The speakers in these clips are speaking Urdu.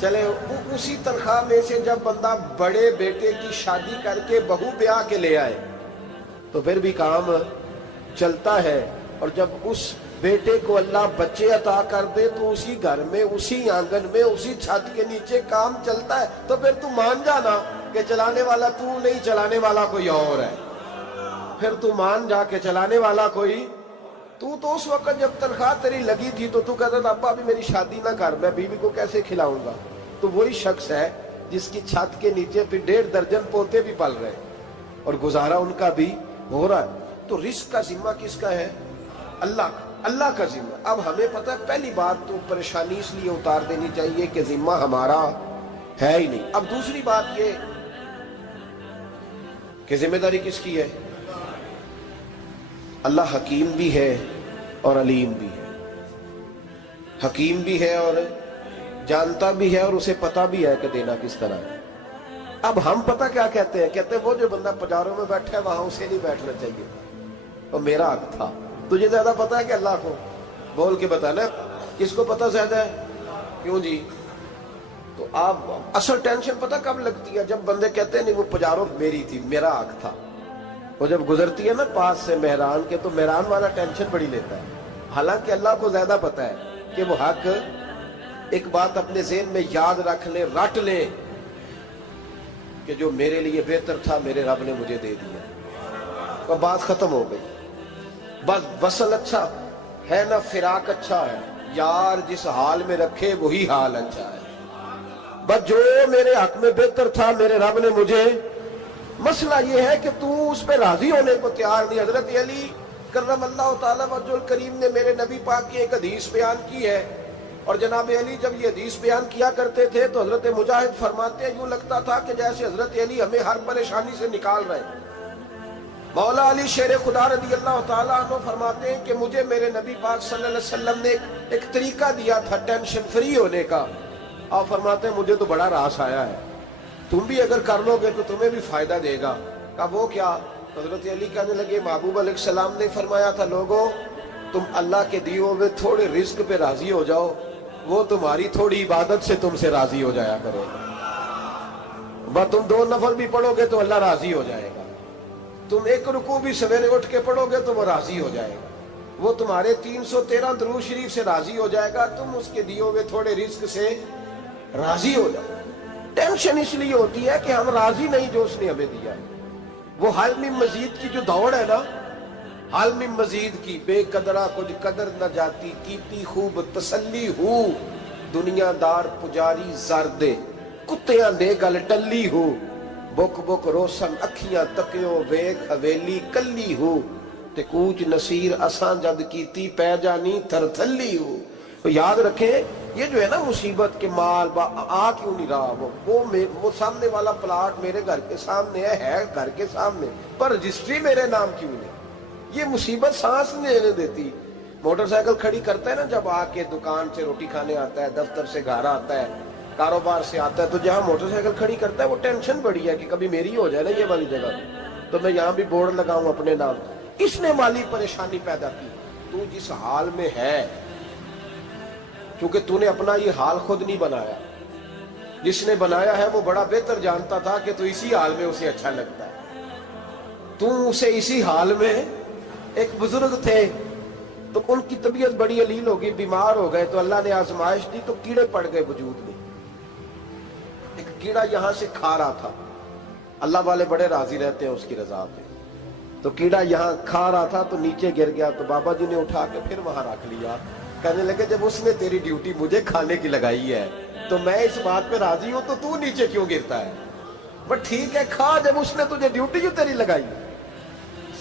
چلے اسی تنخواہ میں سے جب بندہ بڑے بیٹے کی شادی کر کے بہو بیاہ کے لے آئے تو پھر بھی کام چلتا ہے، اور جب اس بیٹے کو اللہ بچے عطا کر دے تو اسی گھر میں، اسی آنگن میں، اسی چھت کے نیچے کام چلتا ہے، تو پھر تو مان جانا کہ چلانے والا تو نہیں، چلانے والا کوئی اور ہے۔ پھر تو مان جا کے چلانے والا کوئی تو اس وقت جب تنخواہ تیری لگی تھی تو کہتا تھا ابا ابھی میری شادی نہ کر، میں بیوی کو کیسے کھلاؤں گا؟ تو وہی شخص ہے جس کی چھت کے نیچے پھر 1.5 درجن پوتے بھی پل رہے اور گزارا ان کا بھی ہو رہا ہے۔ تو رزق کا ذمہ کس کا ہے؟ اللہ کا ذمہ۔ اب ہمیں پتہ ہے پہلی بات تو پریشانی اس لیے اتار دینی چاہیے کہ ذمہ ہمارا ہے ہی نہیں۔ اب دوسری بات یہ کہ ذمہ داری کس کی ہے؟ اللہ حکیم بھی ہے اور علیم بھی ہے، حکیم بھی ہے اور جانتا بھی ہے، اور اسے پتہ بھی ہے کہ دینا کس طرح ہے۔ اب ہم پتہ کیا کہتے ہیں؟ کہتے ہیں وہ جو بندہ پجاروں میں بیٹھا ہے وہاں اسے نہیں بیٹھنا چاہیے، اور میرا حق تھا۔ تجھے زیادہ پتہ ہے کہ اللہ کو؟ بول کے بتانا کس کو پتہ زیادہ ہے؟ کیوں جی؟ تو آپ اصل ٹینشن پتہ کب لگتی ہے؟ جب بندے کہتے ہیں نہیں وہ پجاروں میری تھی، میرا حق تھا۔ وہ جب گزرتی ہے نا پاس سے مہران کے تو مہران والا ٹینشن بڑی لیتا ہے، حالانکہ اللہ کو زیادہ پتہ ہے کہ وہ حق۔ ایک بات اپنے ذہن میں یاد رکھ لیں، رٹ لیں کہ جو میرے لیے بہتر تھا میرے رب نے مجھے دے دیا، اور بات ختم ہو گئی۔ بس وصل اچھا ہے نہ فراق اچھا ہے، یار جس حال میں رکھے وہی حال اچھا ہے۔ بس جو میرے حق میں بہتر تھا میرے رب نے مجھے، مسئلہ یہ ہے کہ تو اس پہ راضی ہونے کو تیار نہیں۔ حضرت علی کرم اللہ تعالیٰ وجہ الکریم نے میرے نبی پاک کی ایک حدیث بیان کی ہے، اور جناب علی جب یہ حدیث بیان کیا کرتے تھے تو حضرت مجاہد فرماتے ہیں یوں لگتا تھا کہ جیسے حضرت علی ہمیں ہر پریشانی سے نکال رہے ہیں۔ مولا علی شیر خدا رضی اللہ تعالیٰ عنہ فرماتے ہیں کہ مجھے میرے نبی پاک صلی اللہ علیہ وسلم نے ایک طریقہ دیا تھا ٹینشن فری ہونے کا۔ آپ فرماتے ہیں مجھے تو بڑا راس آیا ہے، تم بھی اگر کر لو گے تو تمہیں بھی فائدہ دے گا۔ کہا وہ کیا؟ حضرت علی کہنے لگے محبوب علیہ السلام نے فرمایا تھا لوگوں تم اللہ کے دیے ہوئے تھوڑے رزق پہ راضی ہو جاؤ، وہ تمہاری تھوڑی عبادت سے تم سے راضی ہو جایا کرو گا۔ بس تم 2 نفل بھی پڑھو گے تو اللہ راضی ہو جائے گا، تم 1 رکوع بھی سویرے اٹھ کے پڑھو گے تو وہ راضی ہو جائے گا، وہ تمہارے 313 درود شریف سے راضی ہو جائے گا، تم اس کے دیے ہوئے تھوڑے رزق سے راضی ہو جاؤ۔ ٹینشن اس لیے ہوتی ہے کہ ہم راضی نہیں جو اس نے ہمیں دیا ہے۔ وہ حل میں مزید کی جو دوڑ ہے نا، حل میں مزید کی، بے قدرہ کچھ قدر نہ جاتی، کیتی خوب تسلی ہو، دنیا دار پجاری زردے، کتیاں دے گل ٹلی ہو، بک بک روشن اکھیاں تکیو ویک حویلی کلی ہو، تے کوچ نصیر اساں جد کیتی پہ جانی تھر تھلی ہو۔ تو یاد رکھیں یہ جو ہے نا مصیبت کے مال آ کیوں نہیں رہا، وہ سامنے والا پلاٹ میرے گھر کے سامنے ہے گھر کے سامنے، پر رجسٹری میرے نام کیوں نہیں؟ یہ مصیبت سانس نہیں لینے دیتی۔ موٹر سائیکل کھڑی کرتا ہے نا جب آ کے دکان سے روٹی کھانے آتا ہے، دفتر سے گھر آتا ہے، کاروبار سے آتا ہے، تو جہاں موٹر سائیکل کھڑی کرتا ہے وہ ٹینشن بڑی ہے کہ کبھی میری ہو جائے نا یہ والی جگہ، تو میں یہاں بھی بورڈ لگاؤں اپنے نام۔ اس نے مالی پریشانی پیدا کی۔ تو جس حال میں ہے، کیونکہ تو نے اپنا یہ حال خود نہیں بنایا، جس نے بنایا ہے وہ بڑا بہتر جانتا تھا کہ تو اسی حال میں اسے اچھا لگتا ہے۔ تو اسے اسی حال میں، ایک بزرگ تھے تو ان کی طبیعت بڑی علیل ہو گئی، بیمار ہو گئے، تو اللہ نے آزمائش دی تو کیڑے پڑ گئے وجود میں۔ ایک کیڑا یہاں سے کھا رہا تھا، اللہ والے بڑے راضی رہتے ہیں اس کی رضا پہ، تو کیڑا یہاں کھا رہا تھا تو نیچے گر گیا، تو بابا جی نے اٹھا کے پھر وہاں رکھ لیا، کہنے لگے جب اس نے تیری ڈیوٹی مجھے کھانے کی لگائی ہے تو میں اس بات پہ راضی ہوں، تو نیچے کیوں گرتا ہے؟ بس ٹھیک ہے کھا، جب اس نے تجھے ڈیوٹی جو تیری لگائی۔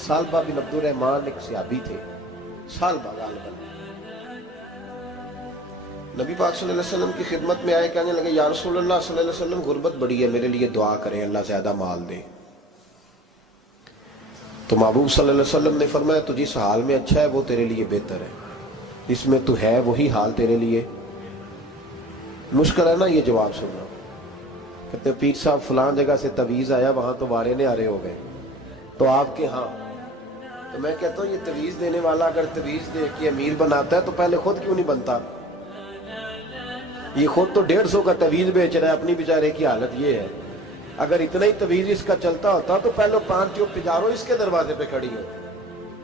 سالبہ بن عبد الرحمن ایک صحابی تھے، سالبہ غالباً، نبی پاک صلی اللہ علیہ وسلم کی خدمت میں آئے، کہنے لگے یا رسول اللہ صلی اللہ علیہ وسلم غربت بڑی ہے، میرے لیے دعا کریں اللہ زیادہ مال دے۔ تو محبوب صلی اللہ علیہ وسلم نے فرمایا تو جس حال میں اچھا ہے وہ تیرے لیے بہتر ہے، اس میں تو ہے وہی حال تیرے لیے۔ مشکل ہے نا یہ جواب سننا۔ کہتے پیر صاحب فلان جگہ سے تویز آیا، وہاں تو وارے نے آرے ہو گئے، تو آپ کے ہاں؟ تو میں کہتا ہوں یہ تویز دینے والا اگر تویز دے کے امیر بناتا ہے تو پہلے خود کیوں نہیں بنتا؟ یہ خود تو 150 کا تویز بیچ رہا ہے, اپنی بیچارے کی حالت یہ ہے. اگر اتنا ہی تویز اس کا چلتا ہوتا تو پہلے 5 جو پجارو اس کے دروازے پہ کھڑی ہو.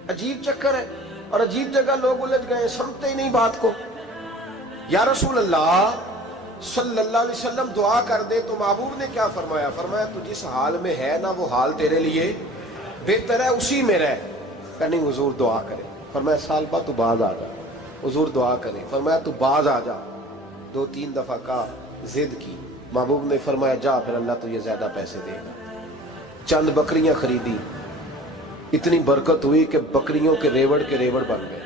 عجیب چکر ہے, اور عجیب جگہ لوگ الجھ گئے, سمجھتے ہی نہیں بات کو. یا رسول اللہ صلی اللہ علیہ وسلم دعا کر دے تو محبوب نے کیا فرمایا؟ فرمایا تو جس حال میں ہے نا وہ حال تیرے لیے بہتر ہے, اسی میں رہ. کہ نہیں حضور دعا کرے. فرمایا سال بعد تو باز آ جا. حضور دعا کرے. فرمایا تو باز آ جا. 2-3 دفعہ کا ضد کی. محبوب نے فرمایا جا پھر اللہ تجھے زیادہ پیسے دے گا. چند بکریاں خریدی, اتنی برکت ہوئی کہ بکریوں کے ریوڑ بن گئے.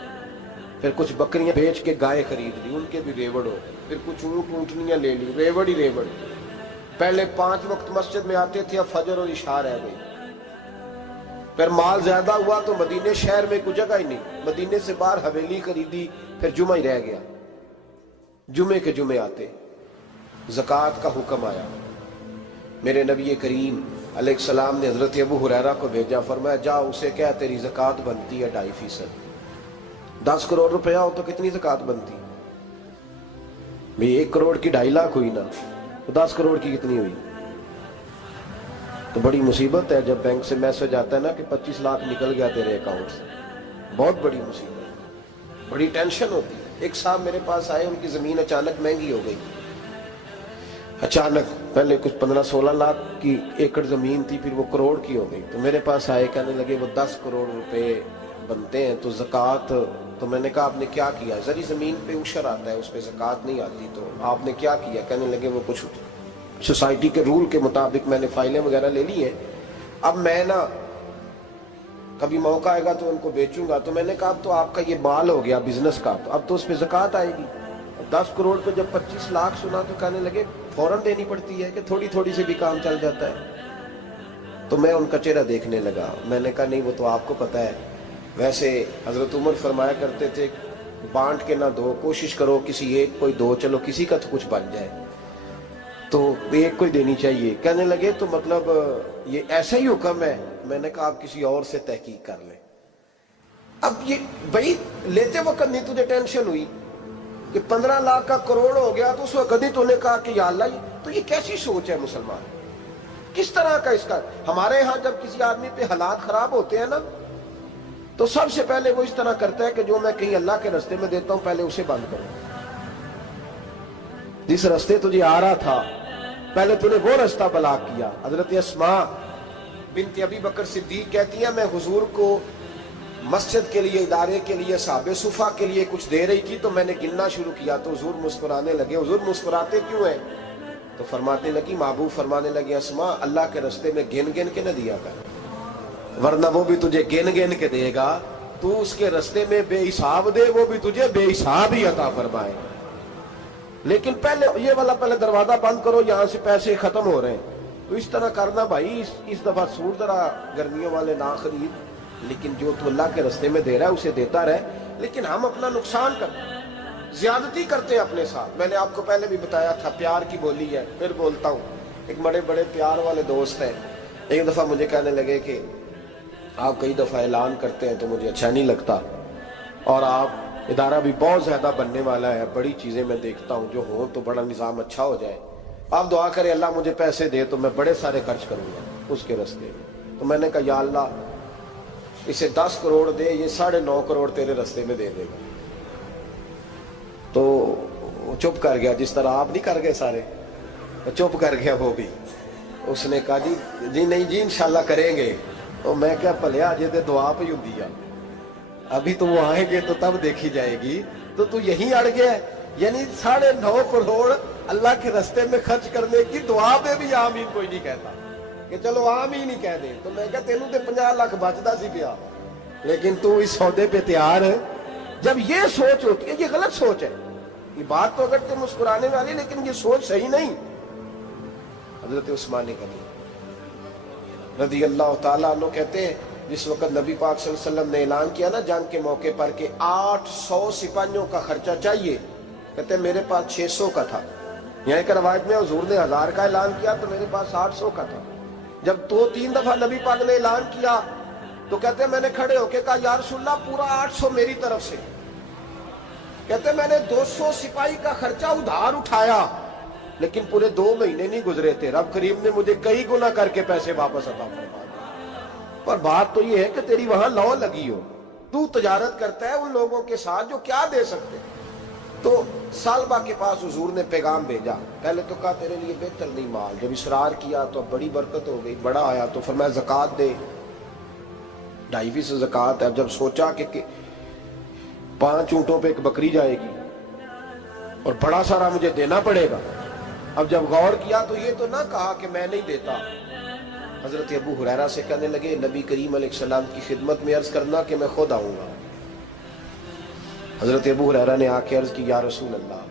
پھر کچھ بکریاں بیچ کے گائے خرید لی, ان کے بھی ریوڑ ہو. پھر کچھ اونٹنیاں لے لی, ریوڑ ہی ریوڑ. پہلے 5 وقت مسجد میں آتے تھے, اب فجر اور عشاء رہ گئی. پھر مال زیادہ ہوا تو مدینے شہر میں کوئی جگہ ہی نہیں, مدینے سے باہر حویلی خریدی, پھر جمعہ ہی رہ گیا. جمعے کے جمعے آتے. زکوٰۃ کا حکم آیا. میرے نبی کریم علیہ السلام نے حضرت ابو ہریرہ کو بھیجا. فرمایا جا اسے کہہ تیری زکوٰۃ بنتی ہے 2.5%. 10 کروڑ روپیہ ہو تو کتنی زکوٰۃ بنتی؟ بھئی 1 کروڑ کی 2.5 لاکھ ہوئی نا, تو 10 کروڑ کی کتنی ہوئی؟ تو بڑی مصیبت ہے جب بینک سے میسج آتا ہے نا کہ 25 لاکھ نکل گیا تیرے اکاؤنٹ سے. بہت بڑی مصیبت, بڑی ٹینشن ہوتی ہے. ایک صاحب میرے پاس آئے, ان کی زمین اچانک مہنگی ہو گئی. اچانک پہلے کچھ 15-16 لاکھ کی ایکڑ زمین تھی, پھر وہ کروڑ کی ہو گئی. تو میرے پاس آئے, کہنے لگے وہ 10 کروڑ روپے بنتے ہیں تو زکوٰۃ. تو میں نے کہا آپ نے کیا کیا؟ زری زمین پہ عشر آتا ہے, اس پہ زکوٰۃ نہیں آتی, تو آپ نے کیا کیا؟ کہنے لگے وہ کچھ سوسائٹی کے رول کے مطابق میں نے فائلیں وغیرہ لے لی ہیں, اب میں نا کبھی موقع آئے گا تو ان کو بیچوں گا. تو میں نے کہا اب تو آپ کا یہ مال ہو گیا بزنس کا, تو اب تو اس پہ زکوٰۃ آئے گی. 10 کروڑ پہ جب 25 لاکھ سنا تو کہنے لگے فوراً دینی پڑتی ہے کہ تھوڑی تھوڑی سے بھی کام چل جاتا ہے. تو میں ان کا چہرہ دیکھنے لگا. میں نے کہا نہیں وہ تو آپ کو پتہ ہے, ویسے حضرت عمر فرمایا کرتے تھے بانٹ کے نہ دو, کوشش کرو کسی ایک کو ہی دو, چلو کسی کا تو کچھ بن جائے. تو ایک کو ہی دینی چاہیے. کہنے لگے تو مطلب یہ ایسا ہی حکم ہے؟ میں نے کہا آپ کسی اور سے تحقیق کر لیں. اب یہ بھائی لیتے وقت نہیں تجھے ٹینشن ہوئی کہ 15 لاکھ کا کروڑ ہو گیا, تو اس وقت کبھی تو نے کہا کہ یا اللہ, تو یہ کیسی سوچ ہے مسلمان؟ کس طرح کا اس کا؟ ہمارے ہاں جب کسی آدمی پہ حالات خراب ہوتے ہیں نا, تو سب سے پہلے وہ اس طرح کرتا ہے کہ جو میں کہیں اللہ کے رستے میں دیتا ہوں پہلے اسے بند کروں. جس رستے تجھے آ رہا تھا پہلے تو نے وہ رستہ بلاک کیا. حضرت اسماء بنت ابی بکر صدیق کہتی ہیں میں حضور کو مسجد کے لیے, ادارے کے لیے, صحابہ صفا کے لیے کچھ دے رہی تھی, تو میں نے گننا شروع کیا تو حضور مسکرانے لگے. حضور مسکراتے کیوں ہیں؟ تو فرمانے لگی, محبوب فرمانے لگے اسماء اللہ کے رستے میں گن گن کے نہ دیا کر, ورنہ وہ بھی تجھے گن گن کے دے گا. تو اس کے رستے میں بے حساب دے, وہ بھی تجھے بے حساب ہی عطا فرمائے. لیکن پہلے یہ والا پہلے دروازہ بند کرو, یہاں سے پیسے ختم ہو رہے ہیں. تو اس طرح کرنا بھائی. اس دفعہ سوٹ ذرا گرمیوں والے نہ خرید, لیکن جو تو اللہ کے رستے میں دے رہا ہے اسے دیتا رہے. لیکن ہم اپنا نقصان کرتے ہیں, زیادتی کرتے ہیں اپنے ساتھ. میں نے آپ کو پہلے بھی بتایا تھا پیار کی بولی ہے, پھر بولتا ہوں. ایک بڑے بڑے پیار والے دوست ہیں, ایک دفعہ مجھے کہنے لگے کہ آپ کئی دفعہ اعلان کرتے ہیں تو مجھے اچھا نہیں لگتا, اور آپ ادارہ بھی بہت زیادہ بننے والا ہے, بڑی چیزیں میں دیکھتا ہوں جو ہوں تو بڑا نظام اچھا ہو جائے, آپ دعا کریں اللہ مجھے پیسے دے تو میں بڑے سارے خرچ کروں گا اس کے رستے میں. تو میں نے کہا یا اللہ اسے 10 کروڑ دے, یہ 9.5 کروڑ تیرے رستے میں دے دے گا. تو چپ کر گیا, جس طرح آپ نہیں کر گئے سارے, چپ کر گیا وہ بھی. اس نے کہا جی نہیں جی انشاءاللہ کریں گے. تو میں کیا پلیا جی دعا پہ ہوں دیا, ابھی تو وہ آئیں گے تو تب دیکھی جائے گی. تو یہیں اڑ گیا, یعنی 9.5 کروڑ اللہ کے رستے میں خرچ کرنے کی دعا پہ بھی آمین کوئی نہیں کہتا کہ چلو آمین ہی کہہ دیں. تو میں کہا تینوں تے 50 لاکھ بچتا سی پیا, لیکن تو اس سودے پہ تیار ہے. جب یہ سوچ ہوتی ہے, یہ غلط سوچ ہے. یہ بات تو اگر تم مسکرانے والی, لیکن یہ سوچ صحیح نہیں. حضرت عثمان غنی رضی اللہ تعالیٰ عنہ کہتے ہیں جس وقت نبی پاک صلی اللہ علیہ وسلم نے اعلان کیا نا جنگ کے موقع پر کہ 800 سپاہیوں کا خرچہ چاہیے, کہتے ہیں میرے پاس 600 کا تھا. یہاں ایک روایت میں حضور نے 1000 کا اعلان کیا تو میرے پاس 800 کا تھا. جب 2-3 دفعہ نبی پاک نے اعلان کیا تو کہتے ہیں میں نے کھڑے ہو کے کہا یا رسول اللہ پورا 800 میری طرف سے. کہتے میں نے 200 سپاہی کا خرچہ ادھار اٹھایا لیکن پورے 2 مہینے نہیں گزرے تھے، رب کریم نے مجھے کئی گنا کر کے پیسے واپس عطا فرما دیے۔ پر بات تو یہ ہے کہ تیری وہاں لو لگی ہو، تو تجارت کرتا ہے ان لوگوں کے ساتھ جو کیا دے سکتے۔ تو سالبہ کے پاس حضور نے پیغام بھیجا، پہلے تو کہا تیرے لیے بہتر نہیں مال، جب اصرار کیا تو اب بڑی برکت ہو گئی، بڑا آیا تو فرمایا زکوٰۃ دے، 2.5% زکوٰۃ ہے۔ اب جب سوچا کہ 5 اونٹوں پہ ایک بکری جائے گی اور بڑا سارا مجھے دینا پڑے گا، اب جب غور کیا تو یہ تو نہ کہا کہ میں نہیں دیتا۔ حضرت ابو ہریرہ سے کہنے لگے نبی کریم علیہ السلام کی خدمت میں عرض کرنا کہ میں خود آؤں گا۔ حضرت ابو ہریرہ نے آ کے عرض کی یا رسول اللہ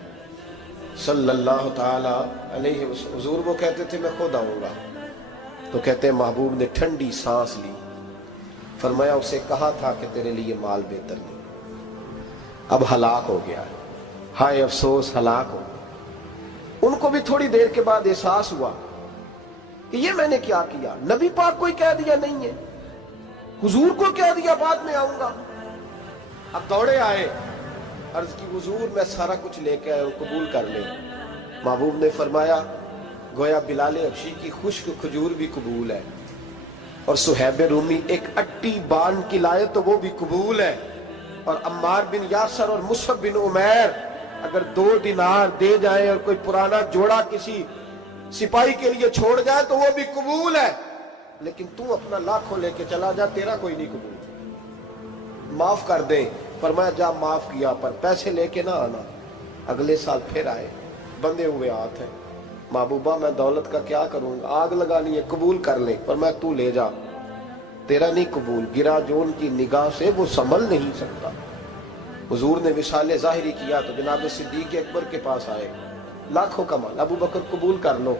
صلی اللہ تعالی علیہ وسلم، حضور وہ کہتے تھے میں خود آؤں گا، تو کہتے ہیں محبوب نے ٹھنڈی سانس لی، فرمایا اسے کہا تھا کہ تیرے لیے مال بہتر نہیں، اب ہلاک ہو گیا ہے، ہائے افسوس ہلاک ہو گیا۔ ان کو بھی تھوڑی دیر کے بعد احساس ہوا کہ یہ میں نے کیا کیا، نبی پاک کوئی کہہ دیا نہیں ہے، حضور کو کہہ دیا بعد میں آؤں گا۔ اب دوڑے آئے، عرض کی حضور میں سارا کچھ لے کے آیا ہوں، قبول کر لیں۔ محبوب نے فرمایا گویا بلال حبشی کی خشک کھجور بھی قبول ہے، اور صہیب رومی ایک اٹی بان کی لائے تو وہ بھی قبول ہے، اور عمار بن یاسر اور مصعب بن عمیر اگر 2 دینار دے جائیں اور کوئی پرانا جوڑا کسی سپاہی کے لیے چھوڑ جائے تو وہ بھی قبول ہے، لیکن تو اپنا لاکھوں لے کے چلا جا، تیرا کوئی نہیں قبول، معاف کر دیں۔ فرمایا جا معاف کیا، پر پیسے لے کے نہ آنا۔ اگلے سال پھر آئے، بندے ہوئے ہاتھ ہیں، محبوبہ میں دولت کا کیا کروں گا، آگ لگانی ہے، قبول کر لیں۔ فرمایا تو لے جا، تیرا نہیں قبول، گرا جو ان کی نگاہ سے وہ سنبھل نہیں سکتا۔ حضور نے وصال ظاہری کیا تو جناب صدیق اکبر کے پاس آئے، لاکھوں کا مال، ابو بکر قبول کر لو،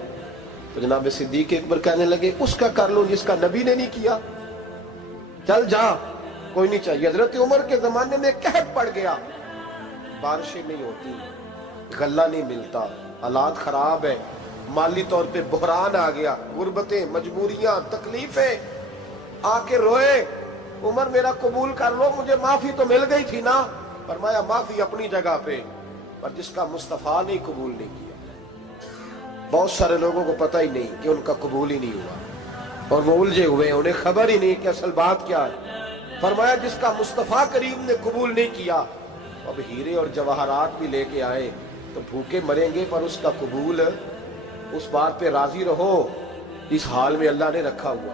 تو جناب صدیق اکبر کہنے لگے اس کا کر لو جس کا نبی نے نہیں کیا، چل جا، کوئی نہیں چاہیے۔ حضرت عمر کے زمانے میں قحط پڑ گیا، بارشیں نہیں ہوتی، غلہ نہیں ملتا، حالات خراب ہے، مالی طور پہ بحران آ گیا، غربتیں، مجبوریاں، تکلیفیں، آ کے روئے، عمر میرا قبول کر لو، مجھے معافی تو مل گئی تھی نا۔ فرمایا معافی اپنی جگہ پہ، پر جس کا مصطفیٰ نے قبول نہیں کیا۔ بہت سارے لوگوں کو پتہ ہی نہیں کہ ان کا قبول ہی نہیں ہوا، اور وہ الجھے ہوئے، انہیں خبر ہی نہیں کہ اصل بات کیا ہے۔ فرمایا جس کا مصطفیٰ کریم نے قبول نہیں کیا، اب ہیرے اور جواہرات بھی لے کے آئے تو بھوکے مریں گے، پر اس کا قبول، اس بات پہ راضی رہو اس حال میں اللہ نے رکھا ہوا،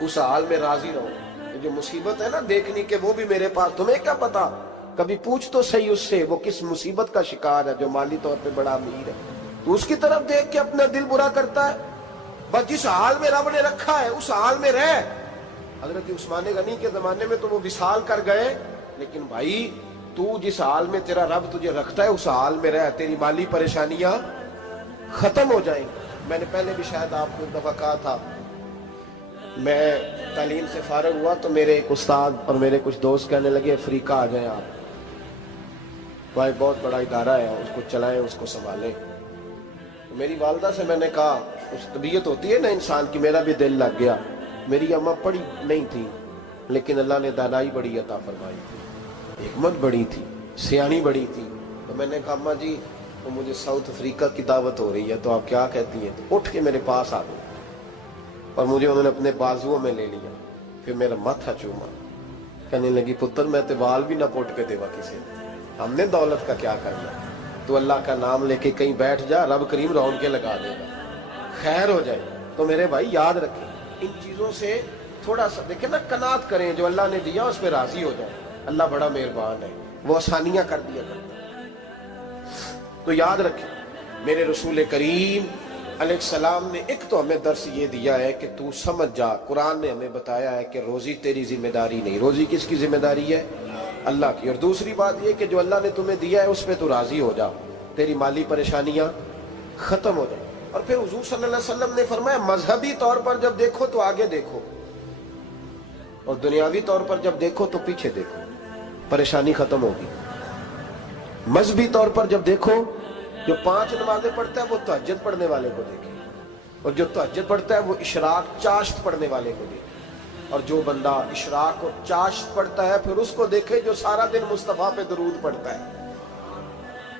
اس حال میں راضی رہو۔ یہ جو مصیبت ہے نا دیکھنی کہ وہ بھی میرے پاس، تمہیں کیا پتا، کبھی پوچھ تو صحیح اس سے وہ کس مصیبت کا شکار ہے، جو مالی طور پہ بڑا امیر ہے، تو اس کی طرف دیکھ کے اپنا دل برا کرتا ہے۔ بس جس حال میں رب نے رکھا ہے اس حال میں رہ۔ حضرت عثمان غنی کے زمانے میں تو وہ وصال کر گئے، لیکن بھائی تو جس حال میں تیرا رب تجھے رکھتا ہے اس حال میں رہ، تیری مالی پریشانیاں ختم ہو جائیں۔ میں نے پہلے بھی شاید آپ کو ایک دفعہ کہا تھا، میں تعلیم سے فارغ ہوا تو میرے ایک استاد اور میرے کچھ دوست کہنے لگے افریقہ آ جائیں آپ، بھائی بہت بڑا ادارہ ہے، اس کو چلائیں، اس کو سنبھالیں۔ میری والدہ سے میں نے کہا، اس طبیعت ہوتی ہے نا انسان کی، میرا بھی دل لگ گیا۔ میری اماں پڑھی نہیں تھی لیکن اللہ نے دانائی بڑی عطا فرمائی تھی، حکمت بڑی تھی، سیانی بڑی تھی۔ تو میں نے کہا اماں جی وہ مجھے ساؤتھ افریقہ کی دعوت ہو رہی ہے تو آپ کیا کہتی ہیں؟ تو اٹھ کے میرے پاس آ گئی اور مجھے انہوں نے اپنے بازوؤں میں لے لیا، پھر میرا ماتھا چوما، کہنے لگی پتر میں تے وال بھی نہ پوٹ کے دیوا کسی نے، ہم نے دولت کا کیا کرنا، تو اللہ کا نام لے کے کہیں بیٹھ جا، رب کریم رون کے لگا دے گا، خیر ہو جائے۔ تو میرے بھائی یاد رکھیں ان چیزوں سے تھوڑا سا دیکھیں نا، قناعت کریں، جو اللہ نے دیا اس پہ راضی ہو جائے، اللہ بڑا مہربان ہے، وہ آسانیاں کر دیا کرتا ہے۔ تو یاد رکھیں میرے رسول کریم علیہ السلام نے ایک تو ہمیں درس یہ دیا ہے کہ تو سمجھ جا، قرآن نے ہمیں بتایا ہے کہ روزی تیری ذمہ داری نہیں، روزی کس کی ذمہ داری ہے؟ اللہ کی۔ اور دوسری بات یہ کہ جو اللہ نے تمہیں دیا ہے اس پہ تو راضی ہو جا، تیری مالی پریشانیاں ختم ہو جائیں۔ اور پھر حضور صلی اللہ علیہ وسلم نے فرمایا مذہبی طور پر جب دیکھو تو آگے دیکھو، اور دنیاوی طور پر جب دیکھو تو پیچھے دیکھو، پریشانی ختم ہوگی۔ مذہبی طور پر جب دیکھو، جو 5 نمازیں پڑھتا ہے وہ تہجد پڑھنے والے کو دیکھے، اور جو تہجد پڑھتا ہے وہ اشراق چاشت پڑھنے والے کو دیکھے، اور جو بندہ اشراق اور چاشت پڑھتا ہے پھر اس کو دیکھے جو سارا دن مصطفیٰ پہ درود پڑھتا ہے۔